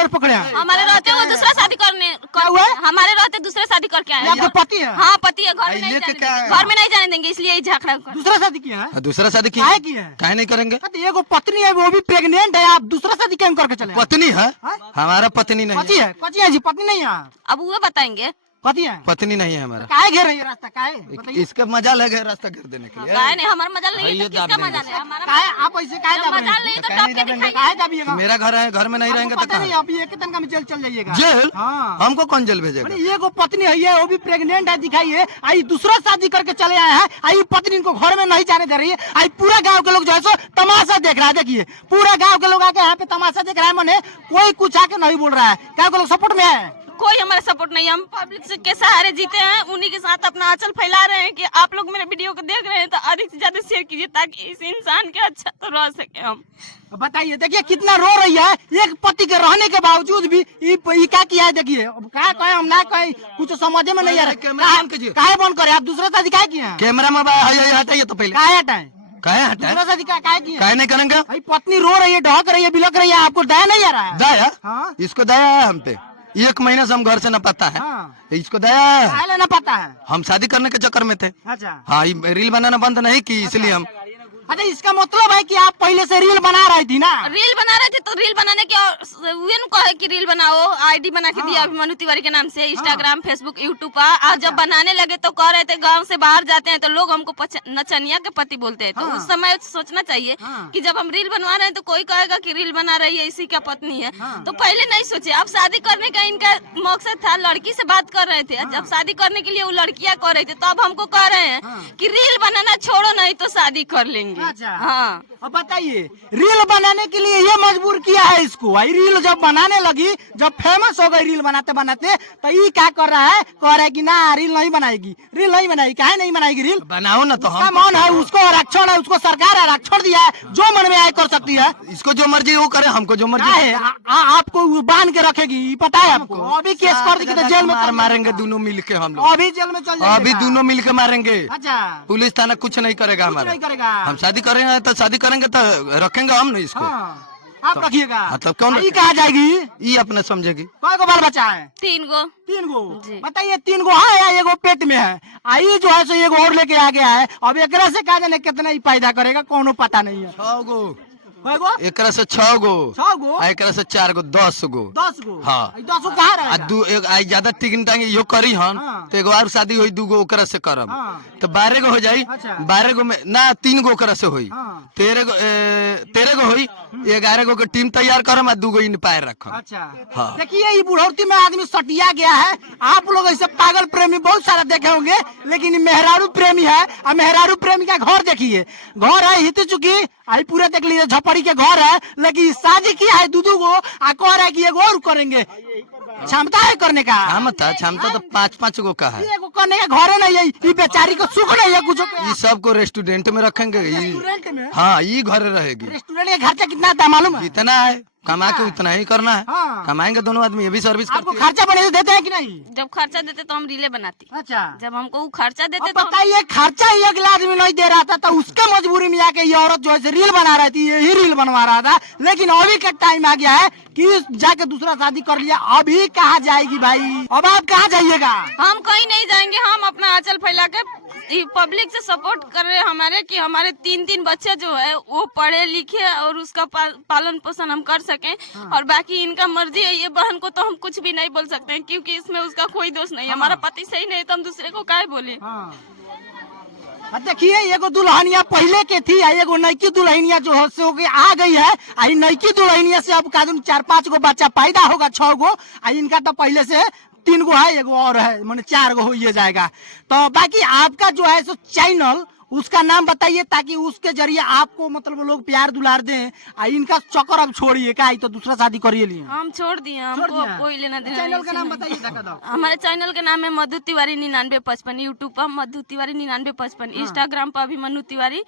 Colour पकड़े हैं? हमारे रहते वो दूसरा शादी करने हमारे रहते दूसरा शादी करके आए। आपके पति है? हाँ पति है, घर में नहीं जाने देंगे इसलिए झगड़ा। दूसरा शादी किया है? दूसरा शादी किया है, काहे नहीं करेंगे? एगो पत्नी है वो भी प्रेग्नेंट है, आप दूसरा शादी क्यों करके चले? पत्नी है, हमारा पत्नी नहीं है। पति है जी, पत्नी नहीं है। अब वो बताएंगे। पति है? पत्नी नहीं है हमारा। काहे घेर रही है रास्ता? काहे? इसका मजाल है रास्ता घेर देने के लिए। काहे नहीं, हमारा मजाल नहीं है, किसका मजाल है? हमारा काहे आप ऐसे काहे मजाल नहीं तो टॉप के दिखाइए। काहे दाबिएगा? मेरा घर है, घर में नहीं रहेंगे तो नहीं, आप ये कितन का में जेल चल जाइएगा। जेल? हाँ। हमको कौन जेल भेजेगा? ये को पत्नी है, वो भी प्रेग्नेंट है, दिखाइए। आई दूसरा शादी करके चले आए हैं, आई पत्नी इनको घर में नहीं जाने दे रही है। आई पूरा गांव के लोग जो है सो तमाशा देख रहा है। देखिए पूरा गांव के लोग आके यहाँ पे तमाशा देख रहा है, मने कोई कुछ आके नहीं बोल रहा है। गाँव के लोग सपोर्ट में है, कोई हमारा सपोर्ट नहीं है। हम पब्लिक के सहारे जीते हैं, उन्हीं के साथ अपना आंचल फैला रहे हैं कि आप लोग मेरे वीडियो को देख रहे हैं तो अधिक से ज्यादा शेयर कीजिए ताकि इस इंसान के अच्छा तो रह सके हम। बताइए, देखिए कितना रो रही है, एक पति के रहने के बावजूद भी ये क्या किया है। देखिए अब क्या कहे, हम ना कहे, कुछ समझ में नहीं आ रहा। काहे बंद करे आप? दूसरा शादी काहे किए? कैमरा मोबाइल हटाइए तो पहले। काहे हटाए? काहे हटाए? दूसरा शादी काहे किए? काहे नहीं करेंगे? पत्नी रो रही है, ढहक रही है, बिलक रही है, आपको दया नहीं आ रहा है? दया? हाँ? इसको दया है हम पे, 1 महीना से हम घर से न पता है। हाँ। इसको दया है, लेना पता है। हम शादी करने के चक्कर में थे। अच्छा हाँ, रील बनाना बंद नहीं की, इसलिए हम। अच्छा, इसका मतलब है कि आप पहले से रील बना रही थी ना? रील बना रहे थे तो रील बनाने के कहे कि रील बनाओ, आईडी बना के दिया अभिमन्यु तिवारी के नाम से, इंस्टाग्राम फेसबुक यूट्यूब पर। आज जब बनाने लगे तो कह रहे थे गांव से बाहर जाते हैं तो लोग हमको नचनिया के पति बोलते हैं। तो उस समय सोचना चाहिए कि जब हम रील बनवा रहे हैं तो कोई कहेगा कि रील बना रही है, इसी का पत्नी है। तो पहले नहीं सोचे। अब शादी करने का इनका मकसद था, लड़की से बात कर रहे थे। जब शादी करने के लिए वो लड़कियां कर रहे थे तो अब हमको कह रहे हैं कि रील बनाना छोड़ो, नहीं तो शादी कर लेंगे। हाँ, अब बताइए, रील बनाने के लिए ये मजबूर किया है इसको। आई रील जब बनाने लगी, जब फेमस हो गई रील बनाते बनाते, तो ये क्या कर रहा है? कह रहा है कि ना रील नहीं बनाएगी, रील नहीं बनाएगी। काहे नहीं बनाएगी रील? बनाओ ना तो हम। मन है, उसको आरक्षण है, उसको सरकार आरक्षण दिया है, जो मन में आए कर सकती है। इसको जो मर्जी वो करे, हमको जो मर्जी है। आपको बांध के रखेगी, पता है आपको? अभी केस कर देगी तो जेल में मारेंगे दोनों मिल के हम लोग। अभी जेल में चल जाएगा। अभी दोनों मिल के मारेंगे। अच्छा, पुलिस थाना कुछ नहीं करेगा हमारा। नहीं करेगा। हम शादी करेंगे तो शादी करेंगे तो रखेंगे हम नहीं इसको। आप रखिएगा। मतलब कौन? ये कहाँ जाएगी? ये अपने समझेगी। कौन को बाल बच्चा है? 3 गो। 3 गो? बताइए, 3 गो है या एगो पेट में है? आई जो है सो एगो और लेके आ गया है। अब एक से कहा जाने कितना ही पैदा करेगा, कोनो पता नहीं है। 6 गो। एक से 6 गो। 6 गो? एक से 4 गो, 10 गो। 10 गो? हाँ। 10 गो कहाँ रहेगा? आई ज्यादा टिकन टांगे यो करी हन तो एगो और शादी हुई 2 गो ओकरा से करम तो 12 गो हो जाई। 12 गो में ना 3 गो ओकरा से हुई, 13 गो हुई। 11 गो के टीम तैयार करम आ 2 गो इन पाए रखम। अच्छा, हाँ। देखिए ये बुढ़ौती में आदमी सटिया गया है। आप लोग ऐसे पागल प्रेमी बहुत सारा देखे होंगे, लेकिन मेहरारू प्रेमी है। और मेहरारू प्रेमी का घर देखिए, घर है हित चुकी, आई पूरे देख लीजिए, झपड़ी के घर है, लेकिन शादी किया है 2 गो। आ कह रहा है कि एगो और करेंगे। क्षमता है करने का? क्षमता तो 5-5 गो का है। एगो करने का घर नहीं है। ये बेचारी को सुख नहीं है कुछ। ये सबको रेस्टोरेंट में रखेंगे। रेस्टोरेंट में? हाँ, ये घर रहेगी। रेस्टोरेंट का खर्चा कितना आता है मालूम है? इतना है, कमा के उतना ही करना है। कमाएंगे दोनों आदमी, ये भी सर्विस आपको खर्चा बढ़िया से देते हैं कि नहीं? जब खर्चा देते तो हम रीले बनाती। अच्छा, जब हमको खर्चा देते तो बताइए, खर्चा ही अगला आदमी नहीं दे रहा था तो उसके मजबूरी में आके ये औरत जो है रील बना रही थी, यही रील बनवा रहा था। लेकिन अभी का टाइम आ गया है कि जाके दूसरा शादी कर लिया। अभी कहाँ जाएगी भाई? अब आप कहाँ जाइएगा? हम कहीं नहीं जाएंगे। हम अपना आंचल फैला के पब्लिक से सपोर्ट कर रहे हैं हमारे कि हमारे 3 बच्चे जो है वो पढ़े लिखे और उसका पालन पोषण हम कर सकें। और बाकी इनका मर्जी है। ये बहन को तो हम कुछ भी नहीं बोल सकते हैं क्योंकि इसमें उसका कोई दोष नहीं है। हमारा पति सही नहीं तो हम दूसरे को क्या बोले? देखिए, एगो दुल्हनिया पहले के थी, एगो नईकी दुल्हनिया जो है सो आ गई है। आई नईकी दुल्हनिया से अब कादून 4-5 गो बच्चा पैदा होगा, 6 गो। इनका तो पहले से 3 गो है, एगो और है, माने 4 गो हो जाएगा। तो बाकी आपका जो है सो चैनल, उसका नाम बताइए ताकि उसके जरिए आपको मतलब लोग प्यार दुलार दें। इनका चक्कर अब छोड़िए, का तो दूसरा शादी करिए लिए। हम छोड़ दिए, हमको कोई लेना देना। चैनल का नाम बताइए। हमारे चैनल का नाम है मधु तिवारी 9955। यूट्यूब पर मधु तिवारी 9955, इंस्टाग्राम पर अभिमन्यु तिवारी,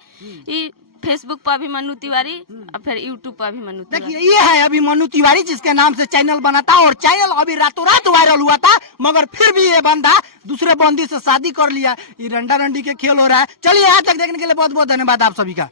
फेसबुक पर अभिमन्यु तिवारी और फिर यूट्यूब पर अभिमन्यु तिवारी। देखिए, ये है अभिमन्यु तिवारी जिसके नाम से चैनल बना था। और चैनल अभी रातों रात वायरल हुआ था, मगर फिर भी ये बंदा दूसरे बंदी से शादी कर लिया। ये रंडा रंडी के खेल हो रहा है। चलिए, यहाँ तक देखने के लिए बहुत बहुत धन्यवाद आप सभी का।